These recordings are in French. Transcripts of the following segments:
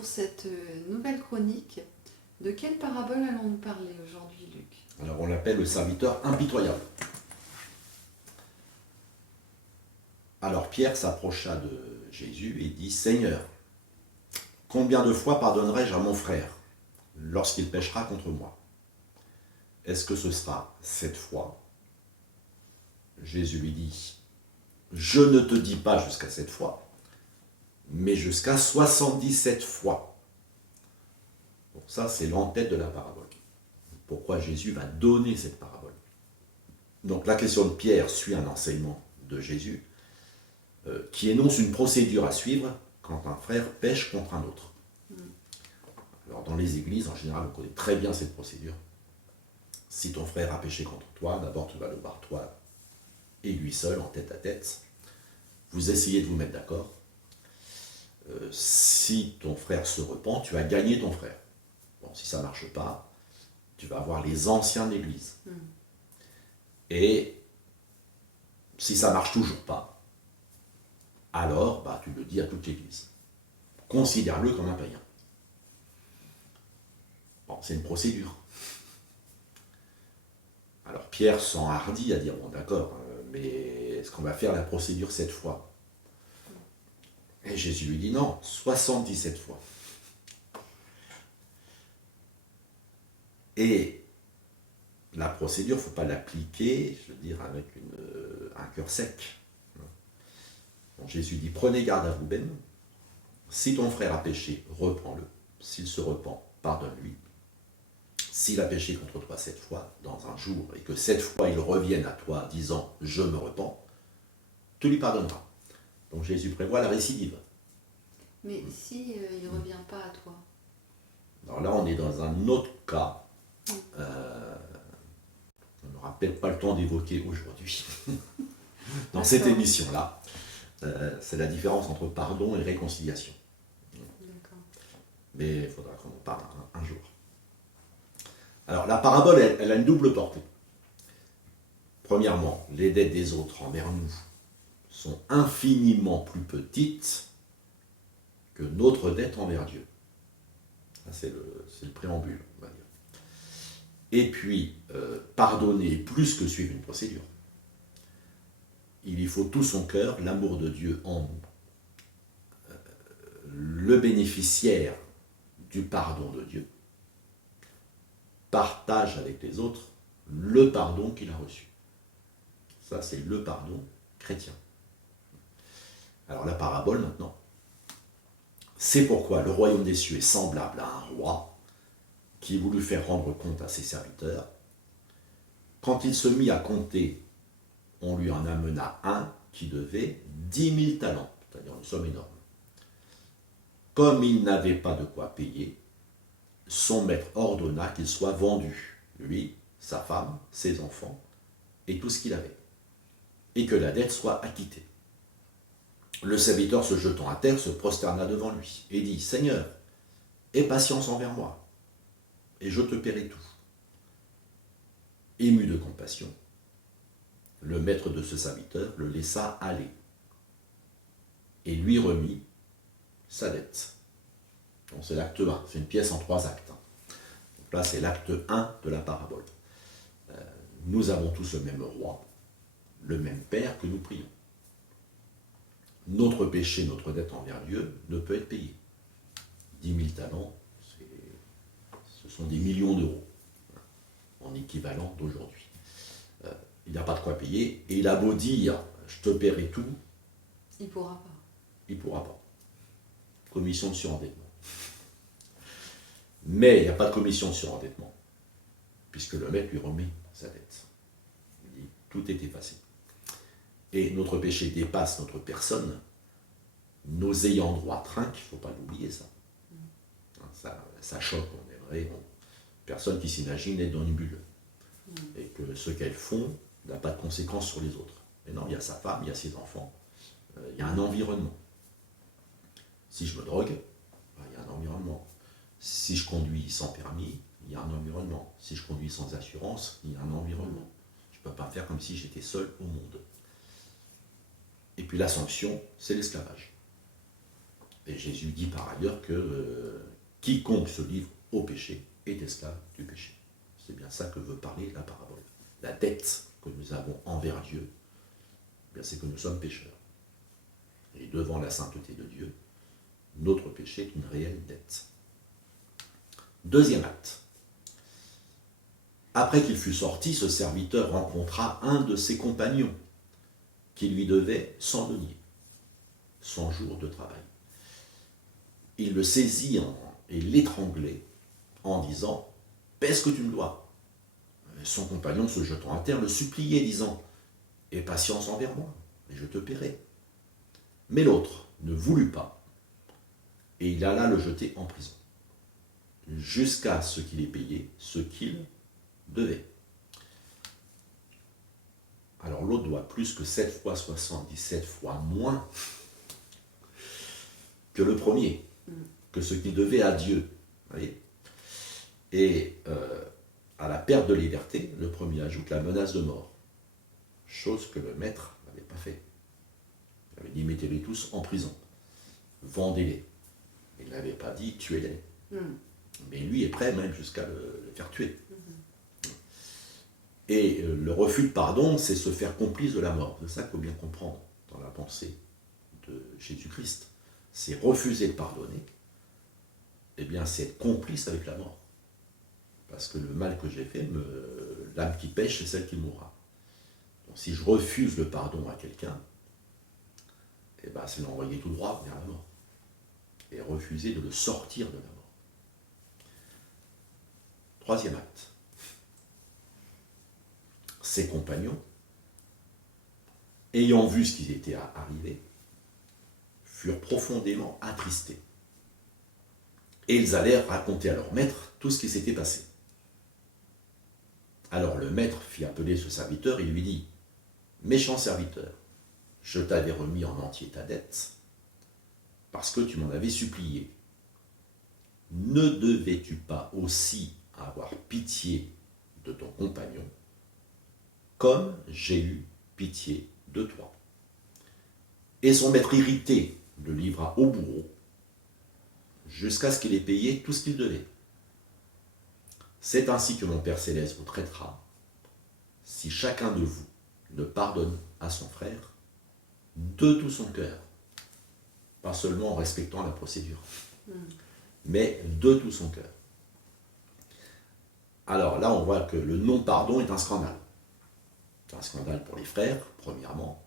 pour cette nouvelle chronique. De quelle parabole allons-nous parler aujourd'hui, Luc? Alors on l'appelle le serviteur impitoyable. Alors Pierre s'approcha de Jésus et dit « Seigneur, combien de fois pardonnerai-je à mon frère lorsqu'il péchera contre moi? Est-ce que ce sera 7 fois ?» Jésus lui dit « Je ne te dis pas jusqu'à 7 fois, mais jusqu'à 77 fois. » Donc ça, c'est l'entête de la parabole. Pourquoi Jésus va donner cette parabole? Donc la question de Pierre suit un enseignement de Jésus qui énonce une procédure à suivre quand un frère pêche contre un autre. Alors dans les églises, en général, on connaît très bien cette procédure. Si ton frère a péché contre toi, d'abord tu vas le voir toi et lui seul, en tête à tête. Vous essayez de vous mettre d'accord. Si ton frère se repent, tu as gagné ton frère. Bon, si ça ne marche pas, tu vas voir les anciens de l'église. Et si ça ne marche toujours pas, alors tu le dis à toute l'église. Considère-le comme un païen. Bon, c'est une procédure. Alors Pierre s'enhardit à dire, bon d'accord, mais est-ce qu'on va faire la procédure 7 fois? Et Jésus lui dit non, 77 fois. Et la procédure, il ne faut pas l'appliquer, je veux dire, avec un cœur sec. Donc Jésus dit, prenez garde à vous-même. Si ton frère a péché, reprends-le. S'il se repent, pardonne-lui. S'il a péché contre toi 7 fois dans un jour, et que 7 fois il revienne à toi disant « je me repens », tu lui pardonneras. Donc Jésus prévoit la récidive. Mais si il ne revient pas à toi? Alors là, on est dans un autre cas. On n'aura peut-être pas le temps d'évoquer aujourd'hui, dans cette émission-là. C'est la différence entre pardon et réconciliation. Mais il faudra qu'on en parle un jour. Alors la parabole, elle a une double portée. Premièrement, les dettes des autres envers nous sont infiniment plus petites que notre dette envers Dieu. Ça, c'est le préambule, on va dire. Et puis, pardonner plus que suivre une procédure. Il y faut tout son cœur, l'amour de Dieu en nous. Le bénéficiaire du pardon de Dieu partage avec les autres le pardon qu'il a reçu. Ça, c'est le pardon chrétien. Alors la parabole maintenant, c'est pourquoi le royaume des cieux est semblable à un roi qui voulut faire rendre compte à ses serviteurs. Quand il se mit à compter, on lui en amena un qui devait 10 000 talents, c'est-à-dire une somme énorme. Comme il n'avait pas de quoi payer, son maître ordonna qu'il soit vendu, lui, sa femme, ses enfants, et tout ce qu'il avait, et que la dette soit acquittée. Le serviteur, se jetant à terre, se prosterna devant lui, et dit, « Seigneur, aie patience envers moi, et je te paierai tout. » Ému de compassion, le maître de ce serviteur le laissa aller, et lui remit sa dette. Donc c'est l'acte 1, c'est une pièce en 3 actes. Donc là, c'est l'acte 1 de la parabole. Nous avons tous le même roi, le même Père que nous prions. Notre péché, notre dette envers Dieu ne peut être payé. 10 000 talents, ce sont des millions d'euros, en équivalent d'aujourd'hui. Il n'y a pas de quoi payer, et il a beau dire « je te paierai tout », il ne pourra pas. Il ne pourra pas. Commission de surendettement. Mais il n'y a pas de commission de surendettement, puisque le maître lui remet sa dette. Il dit, tout est effacé. Et notre péché dépasse notre personne. Nos ayants droit trinquent, il ne faut pas l'oublier ça. Ça choque, on est vrai. Personne qui s'imagine être dans une bulle. Et que ce qu'elles font n'a pas de conséquences sur les autres. Mais non, il y a sa femme, il y a ses enfants, il y a un environnement. Si je me drogue, il y a un environnement. Si je conduis sans permis, il y a un environnement. Si je conduis sans assurance, il y a un environnement. Je ne peux pas faire comme si j'étais seul au monde. Et puis la sanction, c'est l'esclavage. Et Jésus dit par ailleurs que quiconque se livre au péché est esclave du péché. C'est bien ça que veut parler la parabole. La dette que nous avons envers Dieu, eh bien, c'est que nous sommes pécheurs. Et devant la sainteté de Dieu, notre péché est une réelle dette. Deuxième acte. Après qu'il fut sorti, ce serviteur rencontra un de ses compagnons qui lui devait 100 deniers, 100 jours de travail. Il le saisit et l'étranglait en disant « Paie ce que tu me dois ». Son compagnon, se jetant à terre, le suppliait, disant « Aie patience envers moi, et je te paierai ». Mais l'autre ne voulut pas, et il alla le jeter en prison, jusqu'à ce qu'il ait payé ce qu'il devait. Alors l'autre doit plus que 7 fois 77 fois moins que le premier, que ce qu'il devait à Dieu. Voyez. Et à la perte de liberté, le premier ajoute la menace de mort, chose que le maître n'avait pas fait. Il avait dit mettez-les tous en prison, vendez-les. Il n'avait pas dit tuez-les. Mais lui est prêt même jusqu'à le faire tuer. Et le refus de pardon, c'est se faire complice de la mort. C'est ça qu'il faut bien comprendre dans la pensée de Jésus-Christ. C'est refuser de pardonner, eh bien c'est être complice avec la mort. Parce que le mal que j'ai fait, l'âme qui pêche, c'est celle qui mourra. Donc si je refuse le pardon à quelqu'un, eh ben, c'est l'envoyer tout droit vers la mort. Et refuser de le sortir de la mort. Troisième acte. Ses compagnons, ayant vu ce qui était arrivé, furent profondément attristés. Et ils allèrent raconter à leur maître tout ce qui s'était passé. Alors le maître fit appeler ce serviteur et lui dit « Méchant serviteur, je t'avais remis en entier ta dette, parce que tu m'en avais supplié. Ne devais-tu pas aussi avoir pitié de ton compagnon, comme j'ai eu pitié de toi ?» Et son maître irrité le livra au bourreau, jusqu'à ce qu'il ait payé tout ce qu'il devait. C'est ainsi que mon Père Céleste vous traitera, si chacun de vous ne pardonne à son frère de tout son cœur. Pas seulement en respectant la procédure, mais de tout son cœur. Alors là, on voit que le non-pardon est un scandale. C'est un scandale pour les frères, premièrement,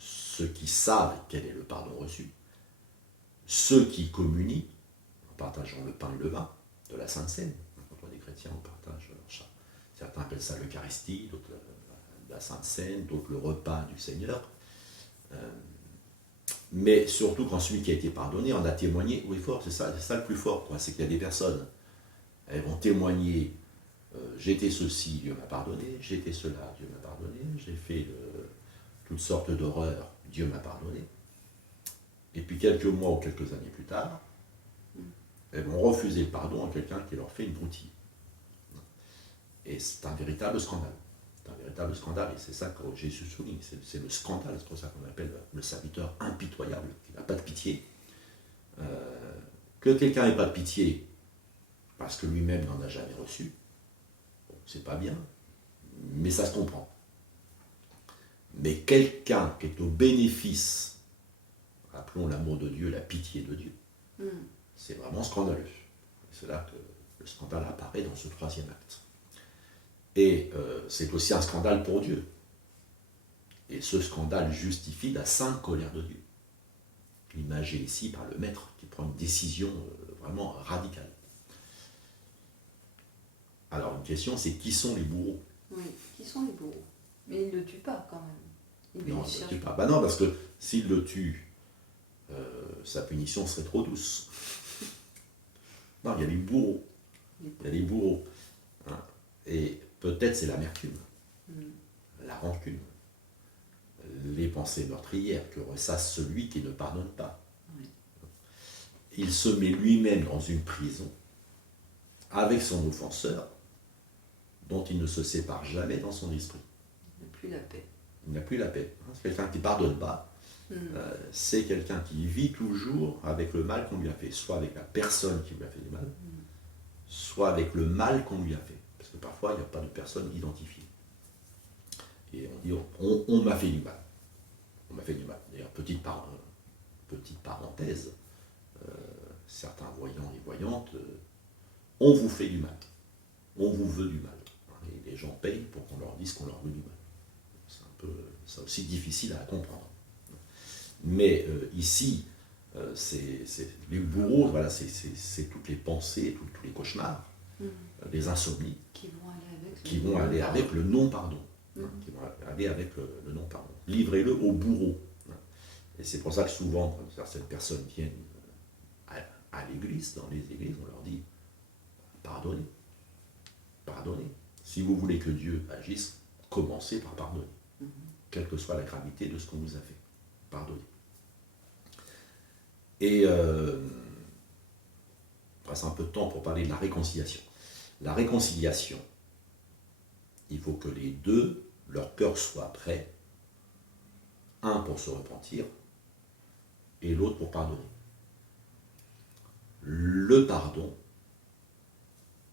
ceux qui savent quel est le pardon reçu, ceux qui communient, en partageant le pain et le vin de la Sainte Seine. Quand on est chrétien, on partage, certains appellent ça l'Eucharistie, d'autres la Sainte Seine, d'autres le repas du Seigneur. Mais surtout quand celui qui a été pardonné en a témoigné, oui fort, c'est ça le plus fort, c'est qu'il y a des personnes, elles vont témoigner, j'étais ceci, Dieu m'a pardonné, j'étais cela, Dieu m'a pardonné, j'ai fait toutes sortes d'horreurs, Dieu m'a pardonné. Et puis quelques mois ou quelques années plus tard, elles vont refuser le pardon à quelqu'un qui leur fait une broutille. Et c'est un véritable scandale. C'est un véritable scandale, et c'est ça que Jésus souligne, c'est le scandale, c'est pour ça qu'on appelle le serviteur impitoyable, qui n'a pas de pitié. Que quelqu'un n'ait pas de pitié, parce que lui-même n'en a jamais reçu, bon, c'est pas bien, mais ça se comprend. Mais quelqu'un qui est au bénéfice, rappelons l'amour de Dieu, la pitié de Dieu, c'est vraiment scandaleux. C'est là que le scandale apparaît dans ce troisième acte. Et c'est aussi un scandale pour Dieu. Et ce scandale justifie la sainte colère de Dieu, imagée ici par le maître qui prend une décision vraiment radicale. Alors une question, c'est qui sont les bourreaux? Oui, qui sont les bourreaux? Mais il ne le tue pas quand même. Non, il ne le tue pas. Ben non, parce que s'il le tue, sa punition serait trop douce. Non, il y a les bourreaux. Il y a les bourreaux. Hein. Et peut-être c'est l'amertume, la rancune, les pensées meurtrières que ressasse celui qui ne pardonne pas. Oui. Il se met lui-même dans une prison avec son offenseur dont il ne se sépare jamais dans son esprit. Il n'a plus la paix. il n'a plus la paix. C'est quelqu'un qui ne pardonne pas. C'est quelqu'un qui vit toujours avec le mal qu'on lui a fait, soit avec la personne qui lui a fait du mal, soit avec le mal qu'on lui a fait. Parce que parfois, il n'y a pas de personne identifiée. Et on dit, on m'a fait du mal. On m'a fait du mal. D'ailleurs, petite parenthèse, certains voyants et voyantes, on vous fait du mal. On vous veut du mal. Et les gens payent pour qu'on leur dise qu'on leur veut du mal. C'est un peu, ça aussi difficile à comprendre. Mais ici, les bourreaux, voilà, c'est toutes les pensées, tous les cauchemars, les insomnies, qui vont aller avec le non-pardon. Qui vont aller avec le non-pardon. Livrez-le au bourreau. Et c'est pour ça que souvent, quand certaines personnes viennent à l'église, dans les églises, on leur dit pardonnez. Pardonnez. Si vous voulez que Dieu agisse, commencez par pardonner. Quelle que soit la gravité de ce qu'on vous a fait. Pardonnez. Et on passe un peu de temps pour parler de la réconciliation. La réconciliation, il faut que les deux, leur cœur soit prêt, un pour se repentir et l'autre pour pardonner. Le pardon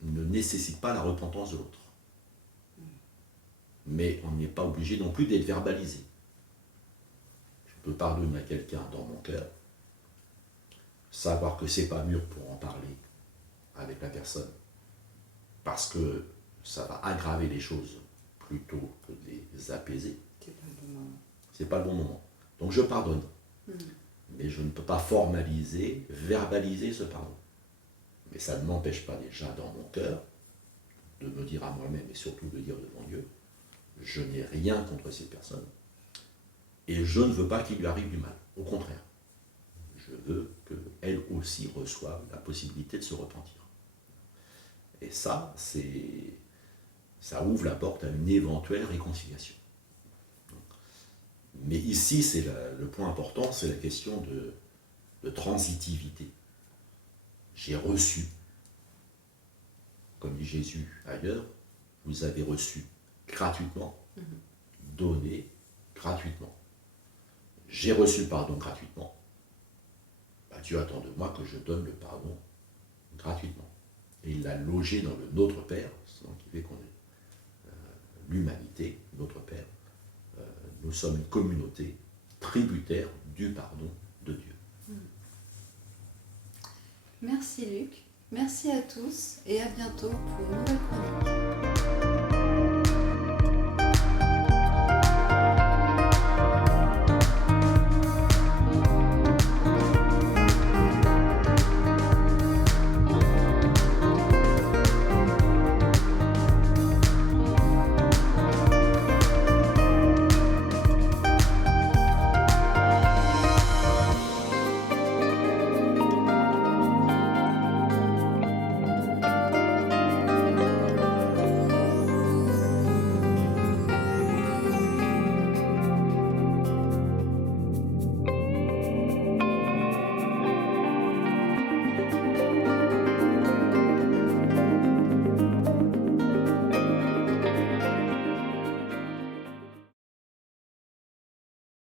ne nécessite pas la repentance de l'autre. Mais on n'est pas obligé non plus d'être verbalisé. Je peux pardonner à quelqu'un dans mon cœur, savoir que c'est pas mûr pour en parler avec la personne, parce que ça va aggraver les choses plutôt que de les apaiser. C'est pas le bon moment. Donc je pardonne. Mais je ne peux pas formaliser, verbaliser ce pardon. Mais ça ne m'empêche pas déjà dans mon cœur de me dire à moi-même et surtout de dire devant Dieu, je n'ai rien contre ces personnes et je ne veux pas qu'il lui arrive du mal. Au contraire, je veux qu'elle aussi reçoive la possibilité de se repentir. Et ça, ça ouvre la porte à une éventuelle réconciliation. Mais ici, c'est le point important, c'est la question de transitivité. J'ai reçu, comme dit Jésus ailleurs, vous avez reçu gratuitement, donné gratuitement. J'ai reçu le pardon gratuitement. Dieu attend de moi que je donne le pardon gratuitement. Et il l'a logé dans le Notre Père, ce qui fait qu'on est l'humanité, notre Père. Nous sommes une communauté tributaire du pardon de Dieu. Merci Luc, merci à tous et à bientôt pour une nouvelle chronique.